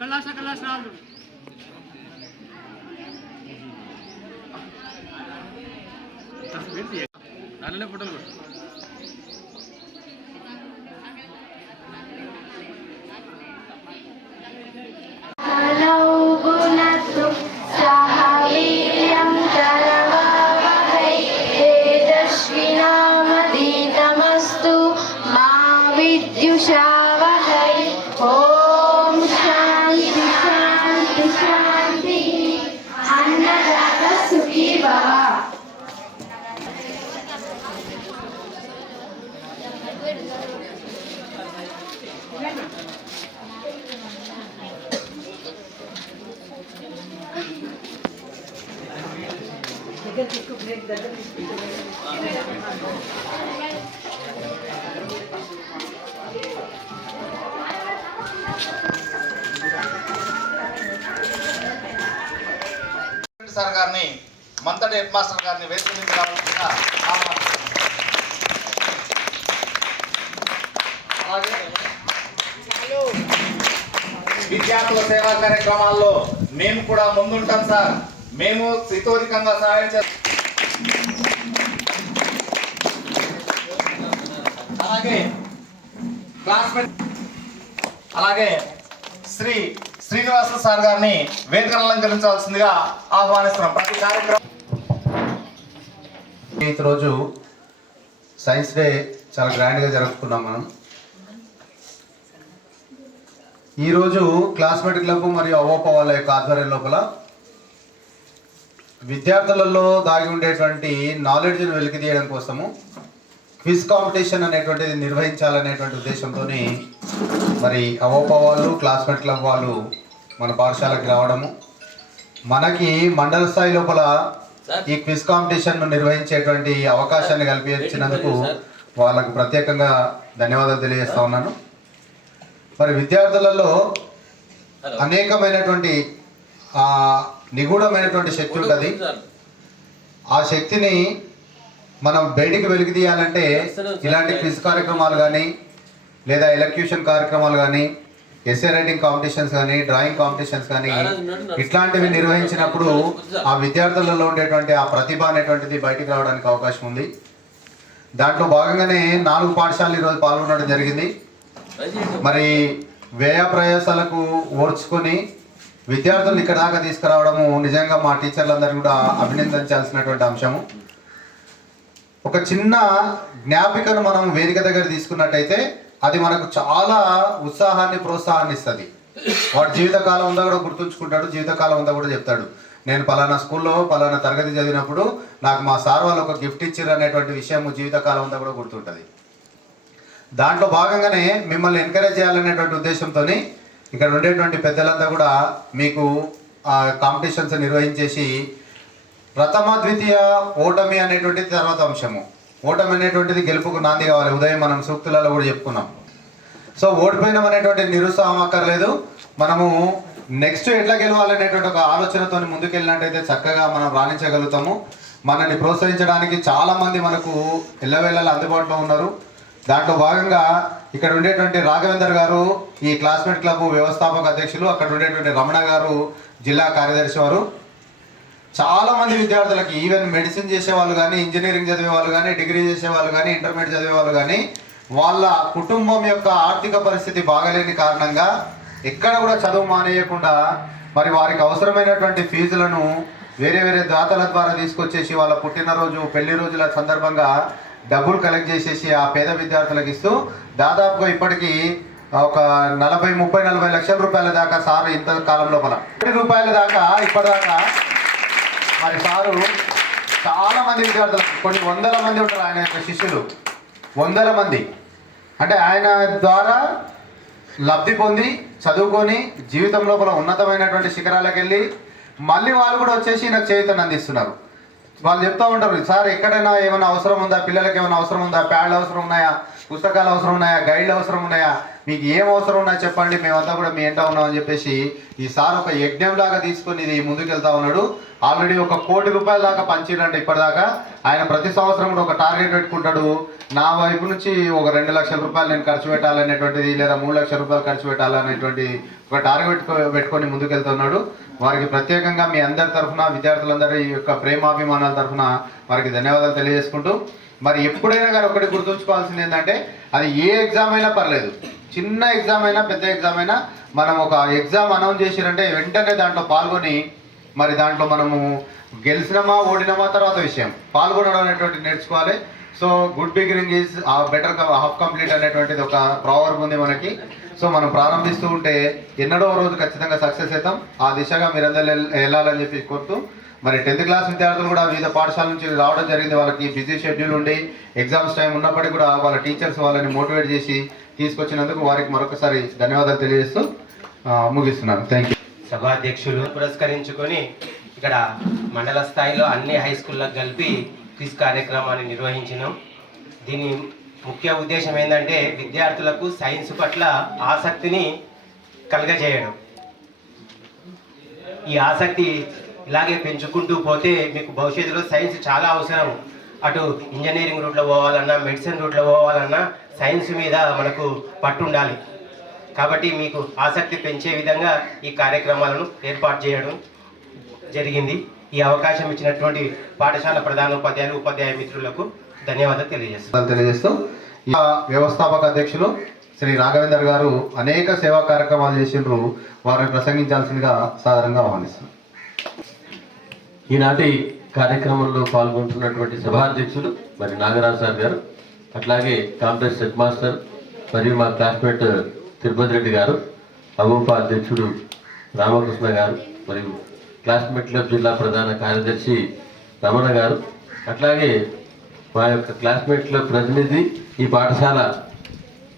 కళాశ కళాశాలలు అలానే ఫోటోలు మంతటి హెడ్ మాస్టర్ గారిని వేదిక మీద అలాగే విద్యార్థుల సేవా కార్యక్రమాల్లో మేము కూడా ముందుంటాం సార్. మేము ఇతోధికంగా సహాయం చేస్తాం అలాగే క్లాస్మేట్ అలాగే శ్రీ శ్రీనివాస సార్ గారిని వేదిక అలంకరించాల్సిందిగా ఆహ్వానిస్తున్నాం. ప్రతి కార్యక్రమం రోజు సైన్స్ డే చాలా గ్రాండ్గా జరుపుకున్నాం మనం. ఈరోజు క్లాస్మేట్ క్లబ్ మరియు అవోప వాళ్ళ యొక్క ఆధ్వర్యం లోపల విద్యార్థులలో దాగి ఉండేటువంటి నాలెడ్జ్ని వెలికి తీయడం కోసము క్విజ్ కాంపిటీషన్ అనేటువంటిది నిర్వహించాలనేటువంటి ఉద్దేశంతో మరి అవోప వాళ్ళు క్లాస్మేట్ క్లబ్ వాళ్ళు మన పాఠశాలకు రావడము. మనకి మండల స్థాయి లోపల ఈ క్విజ్ కాంపిటీషన్ నిర్వహించేటువంటి అవకాశాన్ని కల్పించినందుకు వాళ్ళకు ప్రత్యేకంగా ధన్యవాదాలు తెలియజేస్తా ఉన్నాను. మరి విద్యార్థులలో అనేకమైనటువంటి ఆ, నిగూఢమైనటువంటి శక్తి ఉంటుంది. ఆ శక్తిని మనం బయటికి వెలికి తీయాలంటే ఇలాంటి క్విజ్ కార్యక్రమాలు కానీ లేదా ఎలక్యూషన్ కార్యక్రమాలు కానీ ఎస్ఏ రైటింగ్ కాంపిటీషన్స్ కానీ డ్రాయింగ్ కాంపిటీషన్స్ కానీ ఇట్లాంటివి నిర్వహించినప్పుడు ఆ విద్యార్థులలో ఉండేటువంటి ఆ ప్రతిభ అనేటువంటిది బయటికి రావడానికి అవకాశం ఉంది. దాంట్లో భాగంగానే నాలుగు పాఠశాలలు ఈరోజు పాల్గొనడం జరిగింది. మరి వ్యయ ప్రయాసాలకు ఓర్చుకొని విద్యార్థులు ఇక్కడ దాకా తీసుకురావడము నిజంగా మా టీచర్లందరూ కూడా అభినందించాల్సినటువంటి అంశము. ఒక చిన్న జ్ఞాపికను మనం వేదిక దగ్గర తీసుకున్నట్టయితే అది మనకు చాలా ఉత్సాహాన్ని ప్రోత్సాహాన్ని ఇస్తుంది. వాడు జీవితకాలం ఉందా కూడా గుర్తుంచుకుంటాడు జీవితకాలం ఉందా కూడా చెప్తాడు. నేను పలానా స్కూల్లో పలానా తరగతి చదివినప్పుడు నాకు మా సార్ వాళ్ళు ఒక గిఫ్ట్ ఇచ్చారు అనేటువంటి విషయం జీవితకాలం ఉందా కూడా గుర్తుంటుంది. దాంట్లో భాగంగానే మిమ్మల్ని ఎంకరేజ్ చేయాలనేటువంటి ఉద్దేశంతో ఇక్కడ ఉండేటువంటి పెద్దలంతా కూడా మీకు ఆ కాంపిటీషన్స్ నిర్వహించేసి ప్రథమ ద్వితీయ ఓటమి అనేటువంటి తర్వాత అంశము. ఓటమి అనేటువంటిది గెలుపుకు నాంది కావాలి. ఉదయం మనం సూక్తులలో కూడా చెప్పుకున్నాం. సో ఓడిపోయినాం అనేటువంటి నిరుత్సాహం అక్కర్లేదు. మనము నెక్స్ట్ ఎట్లా గెలవాలనేటువంటి ఒక ఆలోచనతో ముందుకెళ్ళినట్టయితే చక్కగా మనం రాణించగలుగుతాము. మనల్ని ప్రోత్సహించడానికి చాలా మంది మనకు ఎల్లవేళలా అందుబాటులో ఉన్నారు. దాంట్లో భాగంగా ఇక్కడ ఉండేటువంటి రాఘవేందర్ గారు ఈ క్లాస్మేట్ క్లబ్ వ్యవస్థాపక అధ్యక్షులు అక్కడ ఉండేటువంటి రమణ గారు జిల్లా కార్యదర్శి వారు. చాలా మంది విద్యార్థులకి ఈవెన్ మెడిసిన్ చేసే వాళ్ళు కానీ ఇంజనీరింగ్ చదివే వాళ్ళు కానీ డిగ్రీ చేసే వాళ్ళు కానీ ఇంటర్మీడియట్ చదివే వాళ్ళు కానీ వాళ్ళ కుటుంబం యొక్క ఆర్థిక పరిస్థితి బాగలేని కారణంగా ఎక్కడ కూడా చదువు మానేయకుండా మరి వారికి అవసరమైనటువంటి ఫీజులను వేరే వేరే దాతల ద్వారా తీసుకొచ్చేసి వాళ్ళ పుట్టినరోజు పెళ్ళి రోజుల సందర్భంగా డబ్బులు కలెక్ట్ చేసేసి ఆ పేద విద్యార్థులకు ఇస్తూ దాదాపుగా ఇప్పటికీ ఒక నలభై ముప్పై నలభై లక్షల రూపాయల దాకా సార్ ఇంత కాలం లోపల. రూపాయల దాకా ఇప్పటిదాకా మరి సారు చాలా మంది విద్యార్థులు కొన్ని వందల మంది ఉంటారు ఆయన యొక్క శిష్యులు. వందల మంది. అంటే ఆయన ద్వారా లబ్ధి పొంది చదువుకొని జీవితం లోపల ఉన్నతమైనటువంటి శిఖరాలకు వెళ్ళి మళ్ళీ వాళ్ళు కూడా వచ్చేసి నాకు చేతను అందిస్తున్నారు. వాళ్ళు చెప్తా ఉంటారు సార్ ఎక్కడైనా ఏమైనా అవసరం ఉందా? పిల్లలకి ఏమైనా అవసరం ఉందా? ప్యాడ్లు అవసరం ఉన్నాయా? పుస్తకాలు అవసరం ఉన్నాయా? గైడ్లు అవసరం ఉన్నాయా? మీకు ఏం అవసరం ఉన్నా చెప్పండి మేమంతా కూడా మీ ఎంట ఉన్నామని చెప్పేసి ఈ సార్ ఒక యజ్ఞం లాగా తీసుకొని ఇది ముందుకెళ్తా ఉన్నాడు. ఆల్రెడీ ఒక కోటి రూపాయల దాకా పంచిరంటే ఇప్పటిదాకా. ఆయన ప్రతి సంవత్సరం కూడా ఒక టార్గెట్ పెట్టుకుంటాడు. నా వైపు నుంచి ఒక రెండు లక్షల రూపాయలు నేను ఖర్చు పెట్టాలనేటువంటిది లేదా మూడు లక్షల రూపాయలు ఖర్చు పెట్టాలనేటువంటి ఒక టార్గెట్ పెట్టుకొని ముందుకెళ్తున్నాడు వారికి ప్రత్యేకంగా మీ అందరి తరఫున విద్యార్థులందరి యొక్క ప్రేమాభిమానాల తరఫున వారికి ధన్యవాదాలు తెలియజేసుకుంటూ. మరి ఎప్పుడైనా కానీ ఒకటి గుర్తుంచుకోవాల్సింది ఏంటంటే అది ఏ ఎగ్జామ్ అయినా పర్లేదు. చిన్న ఎగ్జామ్ అయినా పెద్ద ఎగ్జామ్ అయినా మనం ఒక ఎగ్జామ్ అనౌన్స్ చేసిరంటే వెంటనే దాంట్లో పాల్గొని మరి దాంట్లో మనము గెలిచినమా ఓడినమా తర్వాత విషయం. పాల్గొనడం అనేటువంటి నేర్చుకోవాలి. So good beginning is better half complete అనేటువంటిది ఒక ప్రావర్బ్ ఉంది మనకి. సో మనం ప్రారంభిస్తూ ఉంటే ఎన్నడో రోజు ఖచ్చితంగా సక్సెస్ అవుతాం. ఆ దిశగా మీరందరూ వెళ్ళాలని చెప్పి కోరుతూ మరి టెన్త్ క్లాస్ విద్యార్థులు కూడా వివిధ పాఠశాల నుంచి రావడం జరిగింది. వాళ్ళకి బిజీ షెడ్యూల్ ఉండి ఎగ్జామ్స్ టైం ఉన్నప్పటికీ కూడా వాళ్ళ టీచర్స్ వాళ్ళని మోటివేట్ చేసి తీసుకొచ్చినందుకు వారికి మరొకసారి ధన్యవాదాలు తెలియజేస్తూ ముగిస్తున్నాను. థ్యాంక్ యూ సభాధ్యక్షులు పురస్కరించుకొని ఇక్కడ మండల స్థాయిలో అన్ని హై స్కూళ్ళకు కలిపి క్విజ్ కార్యక్రమాన్ని నిర్వహించినాం. దీని ముఖ్య ఉద్దేశం ఏంటంటే విద్యార్థులకు సైన్స్ పట్ల ఆసక్తిని కలగజేయడం. ఈ ఆసక్తి ఇలాగే పెంచుకుంటూ పోతే మీకు భవిష్యత్తులో సైన్స్ చాలా అవసరం. అటు ఇంజనీరింగ్ రూట్లో పోవాలన్నా మెడిసిన్ రూట్లో పోవాలన్నా సైన్స్ మీద మనకు పట్టు ఉండాలి కాబట్టి మీకు ఆసక్తి పెంచే విధంగా ఈ కార్యక్రమాలను ఏర్పాటు చేయడం జరిగింది. ఈ అవకాశం ఇచ్చినటువంటి పాఠశాల ప్రధానోపాధ్యాయులు ఉపాధ్యాయ మిత్రులకు ధన్యవాదాలు ధన్యవాదాలు తెలియజేస్తూ ఈ వ్యవస్థాపక అధ్యక్షులు శ్రీ రాఘవేందర్ గారు అనేక సేవా కార్యక్రమాలు చేసిండ్రు. వారిని ప్రసంగించాల్సిందిగా సాధారణంగా ఆహ్వానిస్తున్నాం ఈనాటి కార్యక్రమంలో పాల్గొంటున్నటువంటి సభాధ్యక్షులు మరి నాగరాజు సార్ గారు అట్లాగే కాంప్లెక్స్ హెడ్ మాస్టర్ మరియు మా క్లాస్మేట్ తిరుపతి రెడ్డి గారు అవూప అధ్యక్షుడు రామకృష్ణ గారు మరియు క్లాస్మేట్ క్లబ్ జిల్లా ప్రధాన కార్యదర్శి రమణ గారు. అట్లాగే మా యొక్క క్లాస్మేట్ క్లబ్ ప్రతినిధి ఈ పాఠశాల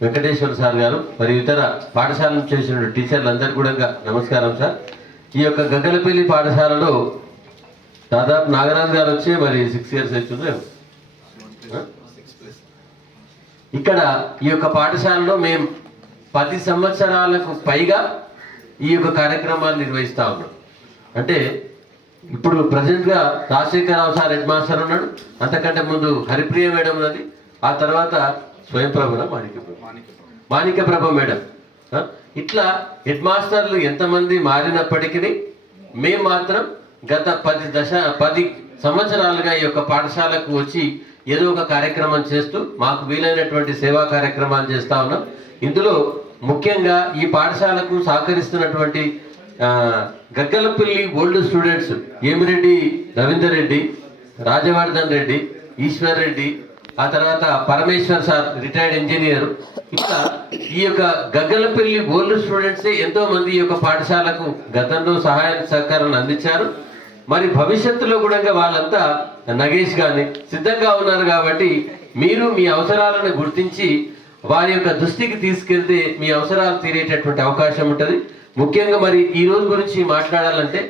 వెంకటేశ్వర సార్ గారు మరియు ఇతర పాఠశాల నుంచి చేసిన టీచర్లందరికీ కూడా నమస్కారం సార్. ఈ యొక్క గగ్గలపల్లి పాఠశాలలో దాదాపు నాగరాజు గారు వచ్చి మరి సిక్స్ ఇయర్స్ అవుతుంది ఇక్కడ ఈ యొక్క పాఠశాలలో మేము పది సంవత్సరాలకు పైగా ఈ యొక్క కార్యక్రమాలు నిర్వహిస్తా ఉన్నాం. అంటే ఇప్పుడు ప్రజెంట్గా రాజశేఖరరావు సార్ హెడ్ మాస్టర్ ఉన్నాడు. అంతకంటే ముందు హరిప్రియ మేడం ఉన్నది. ఆ తర్వాత స్వయం ప్రభున మాణిక్య ప్రభ. మేడం. ఇట్లా హెడ్ మాస్టర్లు ఎంతమంది మారినప్పటికీ మేము మాత్రం గత పది దశ పది సంవత్సరాలుగా ఈ యొక్క పాఠశాలకు వచ్చి ఏదో ఒక కార్యక్రమం చేస్తూ మాకు వీలైనటువంటి సేవా కార్యక్రమాలు చేస్తూ ఉన్నాం. ఇందులో ముఖ్యంగా ఈ పాఠశాలకు సహకరిస్తున్నటువంటి గగ్గలపల్లి ఓల్డ్ స్టూడెంట్స్ ఏమిరెడ్డి రవీందర్ రెడ్డి రాజవర్ధన్ రెడ్డి ఈశ్వర్ రెడ్డి ఆ తర్వాత పరమేశ్వర్ సార్ రిటైర్డ్ ఇంజనీర్. ఇట్లా ఈ యొక్క గగ్గలపల్లి ఓల్డ్ స్టూడెంట్స్ ఎంతో మంది ఈ యొక్క పాఠశాలకు గతంలో సహాయ సహకారాలు అందించారు. మరి భవిష్యత్తులో కూడా వాళ్ళంతా నగేష్ గాని సిద్ధంగా ఉన్నారు కాబట్టి మీరు మీ అవసరాలను గుర్తించి వారి యొక్క దృష్టికి తీసుకెళ్తే మీ అవసరాలు తీరేటటువంటి అవకాశం ఉంటుంది. ముఖ్యంగా మరి ఈ రోజు గురించి మాట్లాడాలంటే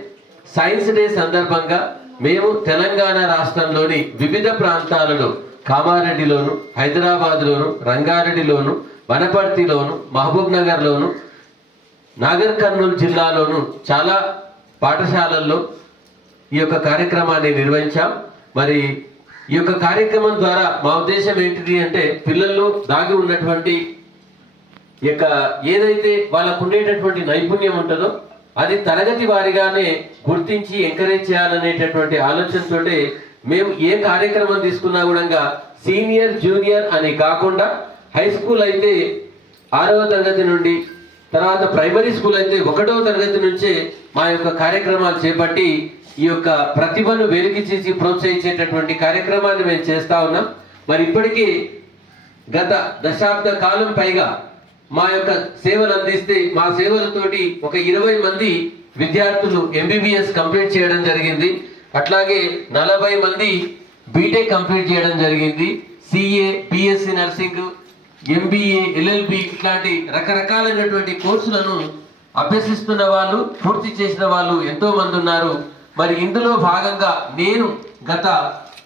సైన్స్ డే సందర్భంగా మేము తెలంగాణ రాష్ట్రంలోని వివిధ ప్రాంతాలలో కామారెడ్డిలోను హైదరాబాద్లోను రంగారెడ్డిలోను వనపర్తిలోను మహబూబ్ నగర్లోను నాగర్ కర్నూలు జిల్లాలోను చాలా పాఠశాలల్లో ఈ యొక్క కార్యక్రమాన్ని నిర్వహించాం. మరి ఈ యొక్క కార్యక్రమం ద్వారా మా ఉద్దేశం ఏంటిది అంటే పిల్లల్లో దాగి ఉన్నటువంటి యొక్క ఏదైతే వాళ్ళకు ఉండేటటువంటి నైపుణ్యం ఉంటుందో అది తరగతి వారిగానే గుర్తించి ఎంకరేజ్ చేయాలనేటటువంటి ఆలోచనతోటే మేము ఏ కార్యక్రమం తీసుకున్నా కూడా సీనియర్ జూనియర్ అని కాకుండా హై స్కూల్ అయితే ఆరవ తరగతి నుండి తర్వాత ప్రైమరీ స్కూల్ అయితే ఒకటవ తరగతి నుంచే మా యొక్క కార్యక్రమాలు చేపట్టి ఈ యొక్క ప్రతిభను వెలికి చేసి ప్రోత్సహించేటటువంటి కార్యక్రమాన్ని మేము చేస్తా ఉన్నాం. మరి ఇప్పటికీ గత దశాబ్ద కాలం పైగా మా యొక్క సేవలు అందిస్తే మా సేవలతోటి ఒక ఇరవై మంది విద్యార్థులు ఎంబీబీఎస్ కంప్లీట్ చేయడం జరిగింది. అట్లాగే నలభై మంది బీటెక్ కంప్లీట్ చేయడం జరిగింది. CA BSc nursing MBA LLB ఇట్లాంటి రకరకాలైనటువంటి కోర్సులను అభ్యసిస్తున్న వాళ్ళు పూర్తి చేసిన వాళ్ళు ఎంతో మంది ఉన్నారు. మరి ఇందులో భాగంగా నేను గత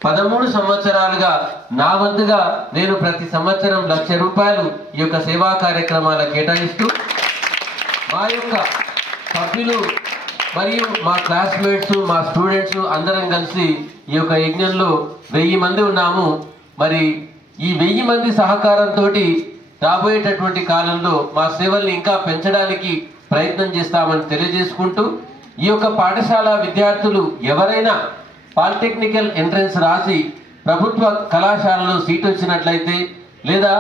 పదమూడు సంవత్సరాలుగా నా వంతుగా నేను ప్రతి సంవత్సరం లక్ష రూపాయలు ఈ యొక్క సేవా కార్యక్రమాల కేటాయిస్తూ మా యొక్క సభ్యులు మరియు మా క్లాస్మేట్స్ మా స్టూడెంట్స్ అందరం కలిసి ఈ యొక్క యజ్ఞంలో వెయ్యి మంది ఉన్నాము. మరి ఈ వెయ్యి మంది సహకారంతో రాబోయేటటువంటి కాలంలో మా సేవల్ని ఇంకా పెంచడానికి ప్రయత్నం చేస్తామని తెలియజేసుకుంటూ ఈ యొక్క పాఠశాల విద్యార్థులు ఎవరైనా పాలిటెక్నికల్ ఎంట్రన్స్ రాసి ప్రభుత్వ కళాశాలలో సీట్ వచ్చినట్లయితే లేదా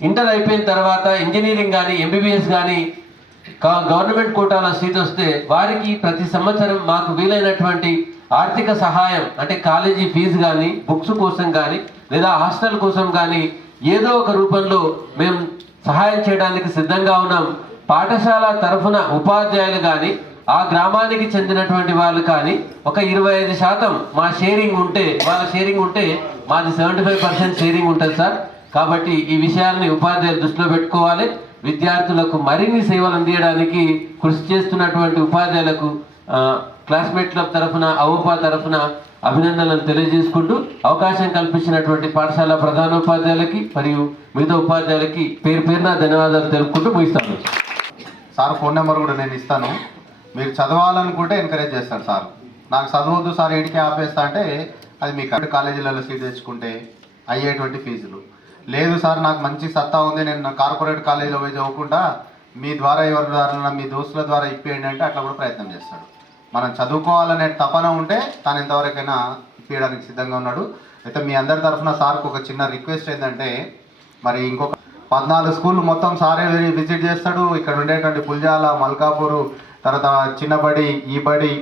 ఇంటర్ అయిపోయిన తర్వాత ఇంజనీరింగ్ కానీ ఎంబీబీఎస్ కానీ కా- గవర్నమెంట్ కోటాలో సీట్ వస్తే వారికి ప్రతి సంవత్సరం మాకు వీలైనటువంటి ఆర్థిక సహాయం అంటే కాలేజీ ఫీజు కానీ బుక్స్ కోసం కానీ లేదా హాస్టల్ కోసం కానీ ఏదో ఒక రూపంలో మేము సహాయం చేయడానికి సిద్ధంగా ఉన్నాం. పాఠశాల తరఫున ఉపాధ్యాయులు కానీ ఆ గ్రామానికి చెందినటువంటి వాళ్ళు కానీ ఒక ఇరవై ఐదు శాతం మా షేరింగ్ ఉంటే వాళ్ళ షేరింగ్ ఉంటే మాది సెవెంటీ ఫైవ్ పర్సెంట్ షేరింగ్ ఉంటుంది సార్. కాబట్టి ఈ విషయాల్ని ఉపాధ్యాయులు దృష్టిలో పెట్టుకోవాలి. విద్యార్థులకు మరిన్ని సేవలు అందించడానికి కృషి చేస్తున్నటువంటి ఉపాధ్యాయులకు క్లాస్మేట్ క్లబ్ తరఫున అవోపా తరఫున అభినందనలు తెలియజేసుకుంటూ అవకాశం కల్పించినటువంటి పాఠశాల ప్రధానోపాధ్యాయులకి మరియు మిగతా ఉపాధ్యాయులకి పేరు పేరున ధన్యవాదాలు తెలుపుకుంటూ ముగిస్తాను. సార్ ఫోన్ నెంబర్ కూడా నేను ఇస్తాను. మీరు చదవాలనుకుంటే ఎంకరేజ్ చేస్తారు సార్. నాకు చదవద్దు సార్ ఏడికి ఆపేస్తా అంటే అది మీ కరెక్ట్ కాలేజీలలో సీట్ తెచ్చుకుంటే అయ్యేటువంటి ఫీజులు. లేదు సార్ నాకు మంచి సత్తా ఉంది నేను నా కార్పొరేట్ కాలేజీలో పోయి చదువుకుంటా మీ ద్వారా ఎవరి ద్వారా మీ దోస్తుల ద్వారా ఇప్పియండి అంటే అట్లా కూడా ప్రయత్నం చేస్తాడు. మనం చదువుకోవాలనే తపన ఉంటే తాను ఎంతవరకైనా ఇప్పించడానికి సిద్ధంగా ఉన్నాడు. అయితే మీ అందరి తరఫున సార్కు ఒక చిన్న రిక్వెస్ట్ ఏంటంటే మరి ఇంకొక పద్నాలుగు స్కూళ్ళు మొత్తం సారే వెళ్ళి విజిట్ చేస్తాడు. ఇక్కడ ఉండేటువంటి పుల్జాల మల్కాపూరు తర్వాత చిన్న బడి ఈ బడి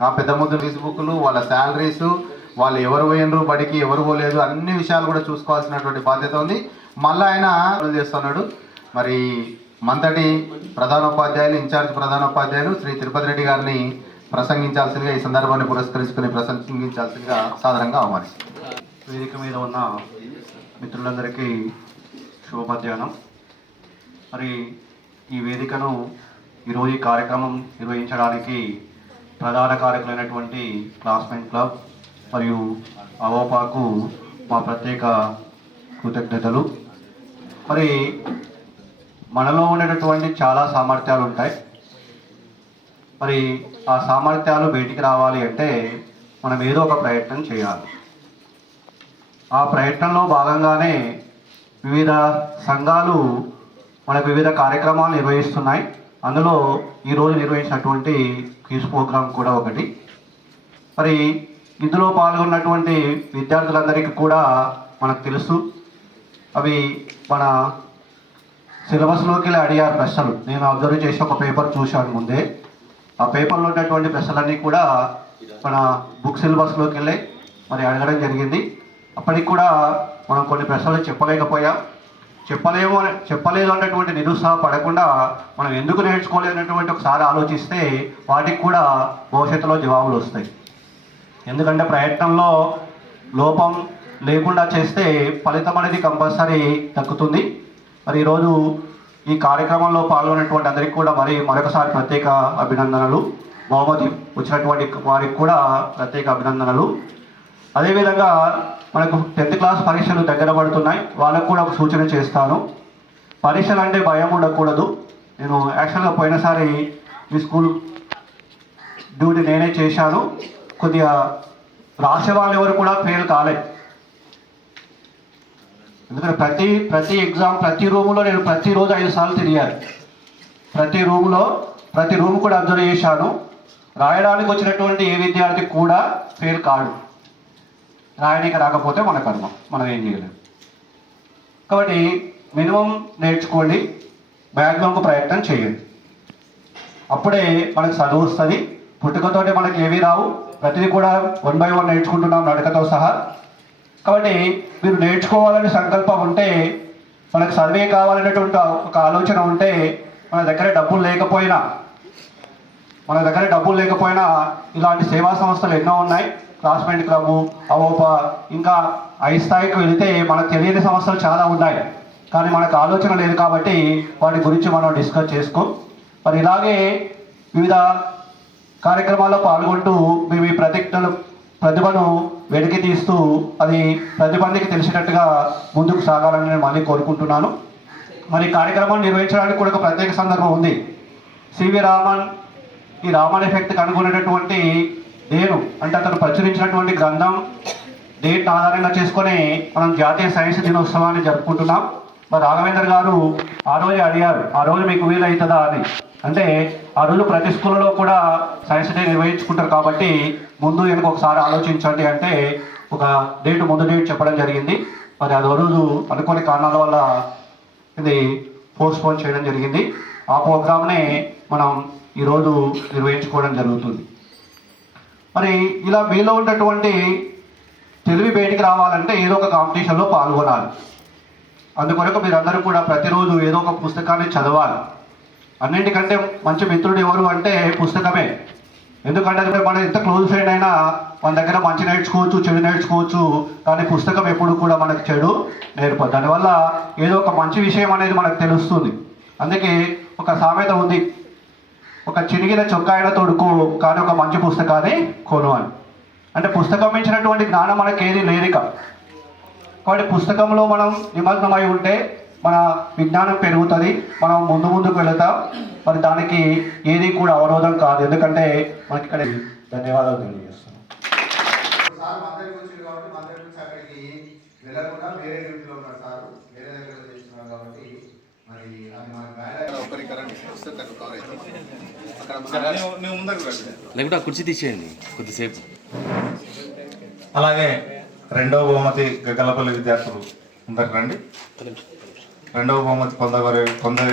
ఆ పెద్ద ముద్దు ఫేస్బుక్లు వాళ్ళ శాలరీస్ వాళ్ళు ఎవరు పోయినరు బడికి ఎవరు పోలేదు అన్ని విషయాలు కూడా చూసుకోవాల్సినటువంటి బాధ్యత ఉంది. మళ్ళీ ఆయన చేస్తున్నాడు. మరి మంతటి ప్రధానోపాధ్యాయులు ఇన్ఛార్జ్ ప్రధానోపాధ్యాయులు శ్రీ తిరుపతి రెడ్డి గారిని ప్రసంగించాల్సిందిగా ఈ సందర్భాన్ని పురస్కరించుకుని ప్రసంగించాల్సిందిగా సాధారణంగా ఆహ్వానిస్తున్నాను. వేదిక మీద ఉన్న మిత్రులందరికీ శుభ మధ్యాహ్నం. మరి ఈ వేదికను ఈరోజు ఈ కార్యక్రమం నిర్వహించడానికి ప్రధాన కార్యకులైనటువంటి క్లాస్మెంట్ క్లబ్ మరియు అవోపాకు మా ప్రత్యేక కృతజ్ఞతలు. మరి మనలో ఉండేటటువంటి చాలా సామర్థ్యాలు ఉంటాయి. మరి ఆ సామర్థ్యాలు బయటికి రావాలి అంటే మనం ఏదో ఒక ప్రయత్నం చేయాలి. ఆ ప్రయత్నంలో భాగంగానే వివిధ సంఘాలు మనకు వివిధ కార్యక్రమాలు నిర్వహిస్తున్నాయి. అందులో ఈరోజు నిర్వహించినటువంటి క్విజ్ ప్రోగ్రాం కూడా ఒకటి. మరి ఇందులో పాల్గొన్నటువంటి విద్యార్థులందరికీ కూడా మనకు తెలుసు. అవి మన సిలబస్లోకి వెళ్ళి అడిగారు ప్రశ్నలు. నేను అబ్జర్వ్ చేసి ఒక పేపర్ చూశాను ముందే. ఆ పేపర్లో ఉన్నటువంటి ప్రశ్నలన్నీ కూడా మన బుక్ సిలబస్లోకి వెళ్ళి మరి అడగడం జరిగింది. అప్పటికి కూడా మనం కొన్ని ప్రశ్నలు చెప్పలేకపోయాం. చెప్పలేము అని చెప్పలేదు అన్నటువంటి నిరుత్సాహపడకుండా మనం ఎందుకు నేర్చుకోలేనటువంటి ఒకసారి ఆలోచిస్తే వాటికి కూడా భవిష్యత్తులో జవాబులు వస్తాయి. ఎందుకంటే ప్రయత్నంలో లోపం లేకుండా చేస్తే ఫలితం అనేది కంపల్సరీ దక్కుతుంది. మరి ఈరోజు ఈ కార్యక్రమంలో పాల్గొన్నటువంటి అందరికీ కూడా మరి మరొకసారి ప్రత్యేక అభినందనలు. బహుమతి వచ్చినటువంటి వారికి కూడా ప్రత్యేక అభినందనలు. అదేవిధంగా మనకు టెన్త్ క్లాస్ పరీక్షలు దగ్గర పడుతున్నాయి. వాళ్ళకు కూడా ఒక సూచన చేస్తాను. పరీక్షలు అంటే భయం ఉండకూడదు. నేను యాక్చువల్గా పోయినసారి మీ స్కూల్ డ్యూటీ నేనే చేశాను. కొద్దిగా రాసే వాళ్ళు ఎవరు కూడా ఫెయిల్ కాలేదు ఎందుకంటే ప్రతి ప్రతి ఎగ్జామ్ ప్రతి రూములో నేను ప్రతిరోజు ఐదు సార్లు తిరిగాను. ప్రతి రూములో ప్రతి రూమ్ కూడా అబ్జర్వ్ చేశాను. రాయడానికి వచ్చినటువంటి ఏ విద్యార్థి కూడా ఫెయిల్ కాడు. రాయడానికి రాకపోతే మన కర్మ మనం ఏం చేయలేము కాబట్టి మినిమం నేర్చుకోండి మ్యాక్సిమంకు ప్రయత్నం చేయండి. అప్పుడే మనకు చదువు వస్తుంది పుట్టుకతోటి మనకి ఏవి రావు ప్రతిదీ కూడా వన్ బై వన్ నేర్చుకుంటున్నాం నడకతో సహా. కాబట్టి మీరు నేర్చుకోవాలని సంకల్పం ఉంటే మనకు చదివే కావాలనేటువంటి ఒక ఆలోచన ఉంటే మన దగ్గర డబ్బులు లేకపోయినా మన దగ్గర డబ్బులు లేకపోయినా ఇలాంటి సేవా సంస్థలు ఎన్నో ఉన్నాయి. క్లాస్మేట్ క్లబ్ అవోపా ఇంకా ఐ స్థాయికి వెళితే మనకు తెలియని సమస్యలు చాలా ఉన్నాయి. కానీ మనకు ఆలోచన లేదు కాబట్టి వాటి గురించి మనం డిస్కస్ చేసుకోం. మరి ఇలాగే వివిధ కార్యక్రమాల్లో పాల్గొంటూ మేము ఈ ప్రతిజ్ఞలు ప్రతిభను వెలికి తీస్తూ అది ప్రతి మందికి తెలిసినట్టుగా ముందుకు సాగాలని నేను మళ్ళీ కోరుకుంటున్నాను. మరి ఈ కార్యక్రమాన్ని నిర్వహించడానికి కూడా ఒక ప్రత్యేక సందర్భం ఉంది. సివి రామన్ ఈ రామన్ ఎఫెక్ట్ కనుగొనేటటువంటి నేను అంటే అతను ప్రచురించినటువంటి గ్రంథం డేట్ ఆధారంగా చేసుకొని మనం జాతీయ సైన్స్ దినోత్సవాన్ని జరుపుకుంటున్నాం. మరి రాఘవేంద్ర గారు ఆ రోజే అడిగారు ఆ రోజు మీకు వీలవుతుందా అని. అంటే ఆ రోజు ప్రతి స్కూల్లో కూడా సైన్స్ డే నిర్వహించుకుంటారు కాబట్టి ముందు వెనుక ఒకసారి ఆలోచించండి అంటే ఒక డేట్ ముందు డేట్ చెప్పడం జరిగింది. మరి అది రోజు అనుకోని కారణాల వల్ల ఇది పోస్ట్పోన్ చేయడం జరిగింది. ఆ ప్రోగ్రామ్నే మనం ఈరోజు నిర్వహించుకోవడం జరుగుతుంది. మరి ఇలా మీలో ఉన్నటువంటి తెలివి బయటికి రావాలంటే ఏదో ఒక కాంపిటీషన్లో పాల్గొనాలి. అందుకొరకు మీరందరూ కూడా ప్రతిరోజు ఏదో ఒక పుస్తకాన్ని చదవాలి. అన్నింటికంటే మంచి మిత్రుడు ఎవరు అంటే పుస్తకమే. ఎందుకంటే అది మనం ఎంత క్లోజ్ ఫ్రెండ్ అయినా మన దగ్గర మంచి నేర్చుకోవచ్చు చెడు నేర్చుకోవచ్చు కానీ పుస్తకం ఎప్పుడు కూడా మనకు చెడు నేర్పదు. దానివల్ల ఏదో ఒక మంచి విషయం అనేది మనకు తెలుస్తుంది. అందుకే ఒక సామెత ఉంది. ఒక చినిగిన చొక్కాయన తొడుకు కానీ ఒక మంచి పుస్తకాన్ని కొను అని అంటే పుస్తకం ఇచ్చినటువంటి జ్ఞానం మనకి ఏది లేదిక. కాబట్టి పుస్తకంలో మనం నిమగ్నమై ఉంటే మన విజ్ఞానం పెరుగుతుంది మనం ముందు ముందుకు వెళతాం. మరి దానికి ఏది కూడా అవరోధం కాదు. ఎందుకంటే మనకి ఇక్కడ ధన్యవాదాలు తెలియజేస్తున్నాం లేకుంటే ఆ కుర్చీ తీసేయండి కొద్దిసేపు. అలాగే రెండవ బహుమతి గగలపల్లి విద్యార్థులు ముందరకు రండి. రెండవ బహుమతి పొందగొరే పొందే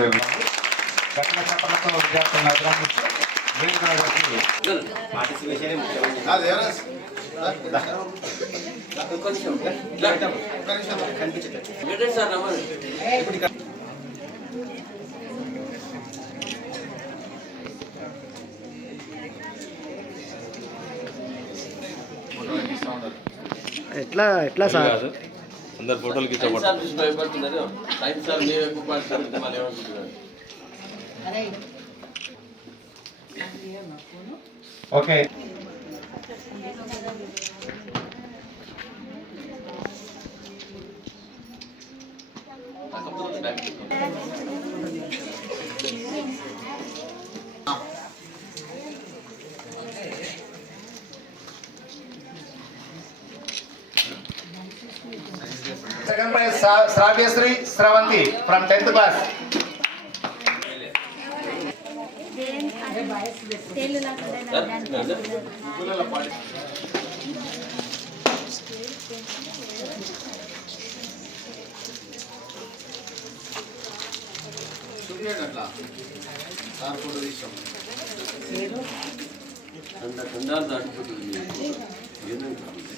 గట్ల చప్పలతో విద్యార్థులను అభినందిస్తూ వేదిక మీదకి పార్టిసిపేషన్ సార్ రమ్మని ఎట్లా ఎట్లా సార్? అందరు ఫోటోలకి సైన్స్ సార్ చూసి భయపడుతున్నారు సైన్స్ సార్ మేము ఎక్కువ పాటిస్తారు మళ్ళీ ఏమనుకుంటున్నారు okay second prize Sravyasri Sravanthi from tenth class అంత ఖండాలు దాటిపోతుంది ఏంటంటే